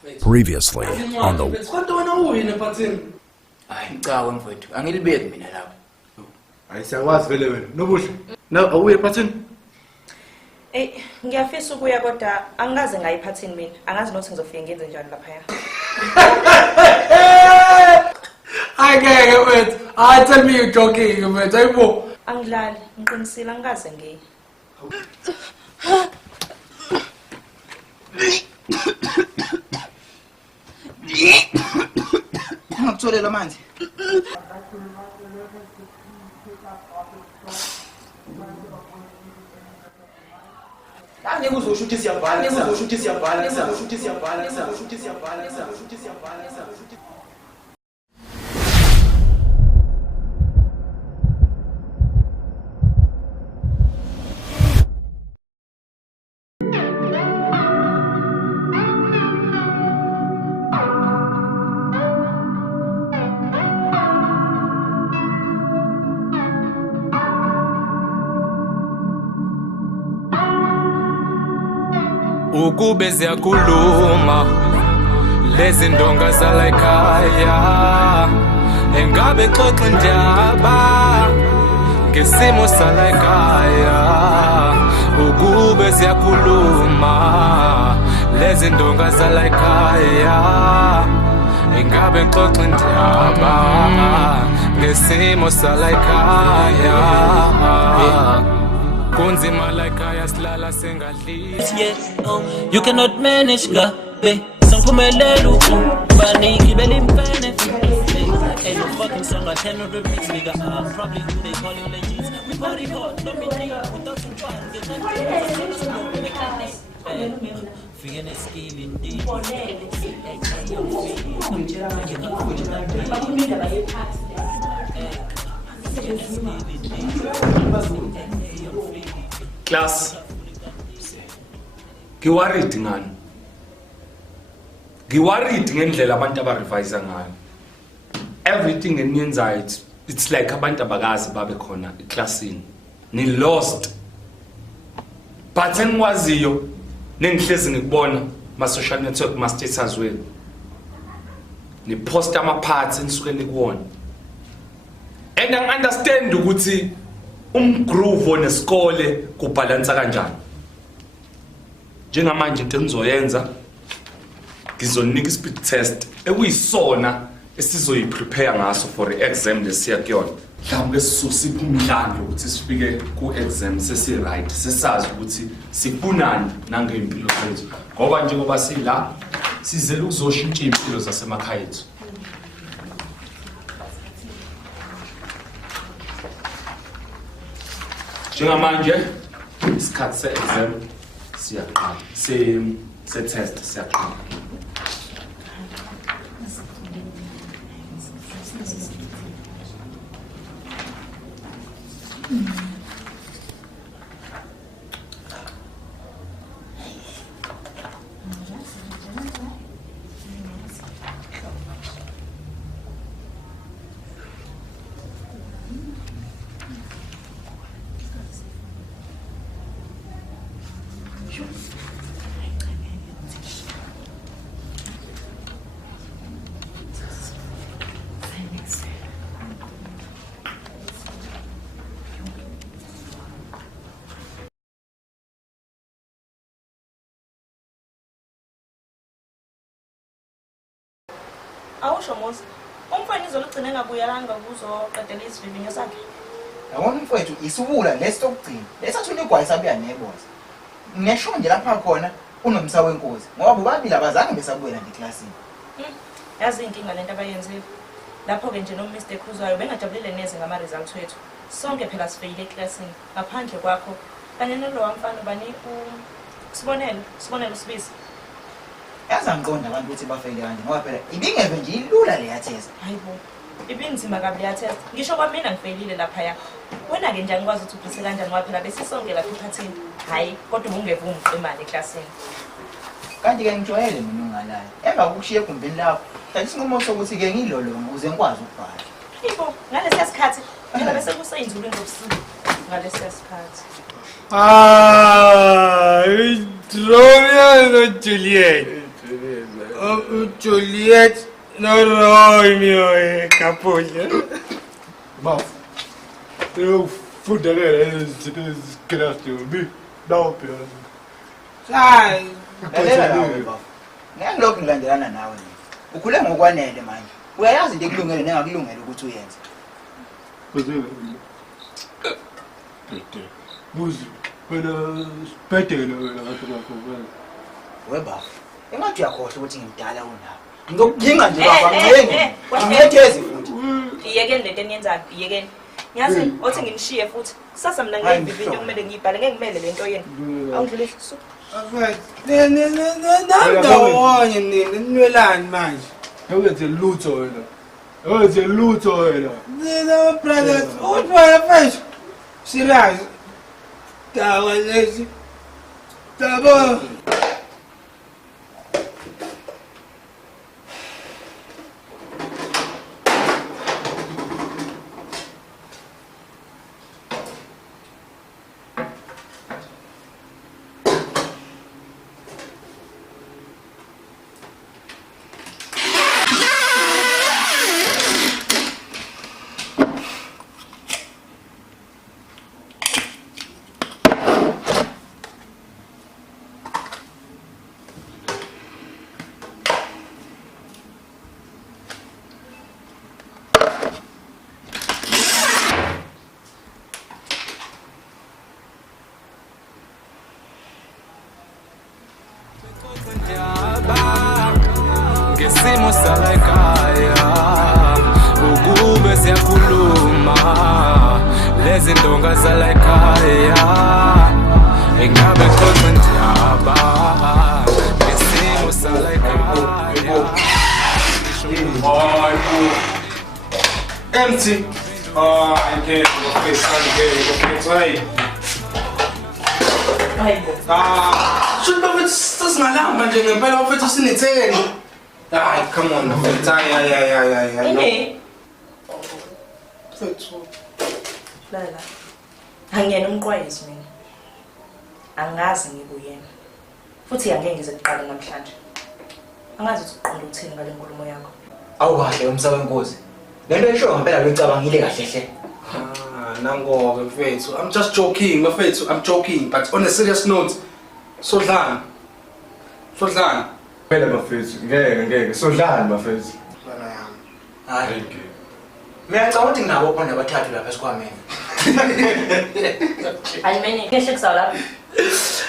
Previously on the Kodwa wena uwini ephathini. Hayi ngicaka mfowethu, angilibeki mina lapha. Hayi siyakwazi vele wena. Nobuhle. Na awuye ephathini? Ngiyafisa ukuya kodwa angikaze ngayiphathini mina. Angazi nokuthi ngizofika ngenze njani lapha ya. Angeke wethu. I tell me you joking wethu. Ayibo. Angidlali, ngiqinisile angikaze ngiye. Ngakutholela amanzi. Angeke uzosho ukuthi siyabhala, uzosho ukuthi siyabhala, uzosho ukuthi siyabhala, uzosho ukuthi siyabhala, uzosho ukuthi siyabhala, uzosho ukuthi ukube ziyakhuluma lezi ndonga zala ekhaya engabe xoxa indaba ngesimo sala ekhaya ukube ziyakhuluma lezi ndonga zala ekhaya engabe xoxa indaba ngesimo sala ekhaya kunzima la ekhaya silala sengadlile. You cannot manage gabe sangiphumelelo baniki belimfene ain't no fucking song I cannot repeat nigga probably who they calling legends we party hard don't be deep without some fun get that feeling is killing deep Class ngiworried ngani ngiworried ngendlela abantu abarevise ngayo everything eniyenzayo it's like abantu abakazi babe khona eclassini ni lost but engikwaziyo nengihlezi ngikubona ma social network ma status wenu ni post ama parts enisuke nikuwona and I understand ukuthi umgroove onesikole kubalansa kanjani njengamanje into engizoyenza ngizonika ispeed test ekuyisona esizoyiprepare ngaso for i-exam lesiya kuyona mhlawumbe sisosipha umdlandlo ukuthi sifike ku-exam sesi-right sesazi ukuthi sifunani nangey'mpilo zethu ngoba njengoba sila sizele ukuzoshintsha iy'mpilo zasemakhaya ethu. Njengamanje isikhathi se-exam siyaqala se-test siyaqala. Awusho Mosi, umfana izolugcina engabuyelanga kuzoqedela isivivinyo sakhe. yabona mfowethu isubula lesokugcina lesathunywa igwayisa buya neboza ngisho nje lapha khona unomsa wenkosi ngoba bobabili abazange besabuyela ngeclassini. Yazi inkinga lento abayenzile. Lapho ke nje no Mr Khuzwayo bengajabulile neze ngama results wethu. Sonke phela sifeyile eclassini ngaphandle kwakho kanye nolo wamfana bani sibonelo sibisi. Yazi angiqonda abantu ukuthi bafeyile kanje ngoba phela ibingeve nje ilula leya test. Hayibo. Ibinzima kabi leya test. Ngisho kwamina ngifeyilile lapha ya. Wena ke nje angikwazi ukuthi uphise kanjani ngoba phela besisonke lapha ephathini. Hayi, kodwa ungevumi imali eclassini. Kanti ke ngijwayele mina ungalayo. Emva kokushiya egumbini lakho, kanti isinqumo sokuthi ke ngilolonga ukuze ngikwazi ukubhala. Yibo, ngalesiya sikhathi phela bese kuseyinzulo ngobusuku. Ngalesiya sikhathi. Romeo no Juliet. Juliet, no Romeo, Capullo. Baf. Eu fuderei esse graço, me dá um pior. Sai. Lalela nawe baba. Ngiyalokhu ngilandelana nawe nje. Ukhule ngokwanele manje. Uyayazi into ekulungele nengakulungela ukuthi uyenze. Buzi, wena spedela wena ngathi bakho wena. Webaba. Engathi uyakhohle ukuthi ngimdala unawo. Ngizokujinga nje baba ngicenge. Ngiyethezi futhi. Iyekeni lento eniyenzayo, iyekeni. Ngiyazi othi nginishiye futhi. Kusasa mina ngiyivivinyo kumele ngiyibhale ngeke ngimele lento yena. Awungidlulise su. Ndawonye nini nwelani manje? Awenze lutho wena. Awenze lutho wena. Nina brothers, utwala mfethu. Serious. Dawa lezi. Dabo. Ngesimo sala ekhaya ukube siyakhuluma lezi ndonga zala ekhaya engabe khona ndiyaba ngesimo sala ekhaya Empty. Oh, I can't go fix it. Hayibo. Should have singalamba nje ngempela mfethu sinitheni. Hayi, come on mfethu. Yeah. Ini. Lala. Angiyena umqwayisi mina. Angazi ngikuyena. Futhi angeke ngize kuqala namhlanje. Angazi ukuthi uqonda ukuthini ngale nkulumo yakho. Awukahle umsawe wenkosi. Lento esho ngempela ngicabangile kahle hle. Nangoke mfethu. I'm just joking mfethu. I'm joking, but on a serious note. Sodlana. Phela bafethu, ngeke sodlala bafethu. Bana yami. Hayi. Mina ngicabanga ukuthi nginabo khona abathathu lapha esikhwameni. Ayimeni ngehle kusawa lapha.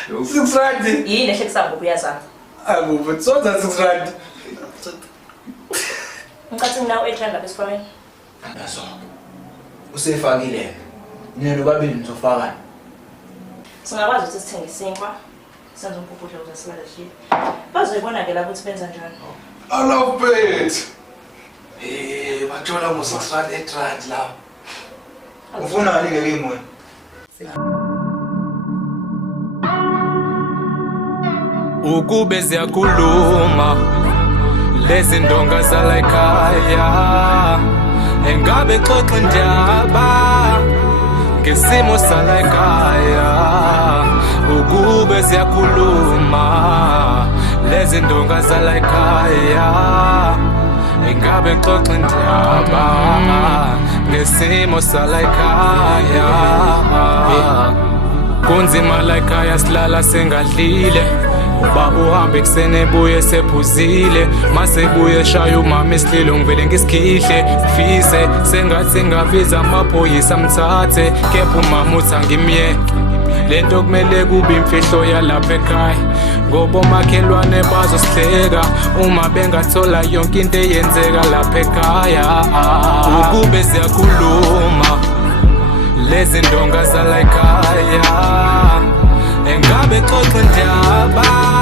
6 rand. Yini ehle kusawa ngokuyazana. Awu mfethu sonza 6 rand. Ngicathu nawe 8 rand lapha esikhwameni. Naso. Usefakile. Mina nobabili nizofakana. Singakwazi ukuthi sithenge isinkwa. Senze umpupudla ukuze sibale shile. Bazoyibona ke lapho ukuthi benza njani. I love it. Bathola ngo6 rand 8 rand la. Ufuna ngani ke kimi? ukube ziyakhuluma lezi ndonga zala ekhaya engabe xoxa indaba ngesimo sala ekhaya ukube ziyakhuluma lezi ndonga zala ekhaya engabe xoxa indaba ngesimo sala ekhaya kunzima la ekhaya silala sengadlile uba uhambe kusene buye sephuzile mase buye shaya umama isililo ngivele ngisikhihle fise sengathi ngabiza amaphoyisa mthathe kepha umama uthi angimyeke lento kumele kube imfihlo yalapha ekhaya ngoba omakhelwane bazosihleka uma bengathola yonke into eyenzeka lapha ekhaya ukube ziyakhuluma lezi ndonga zala ekhaya engabe xoxa indaba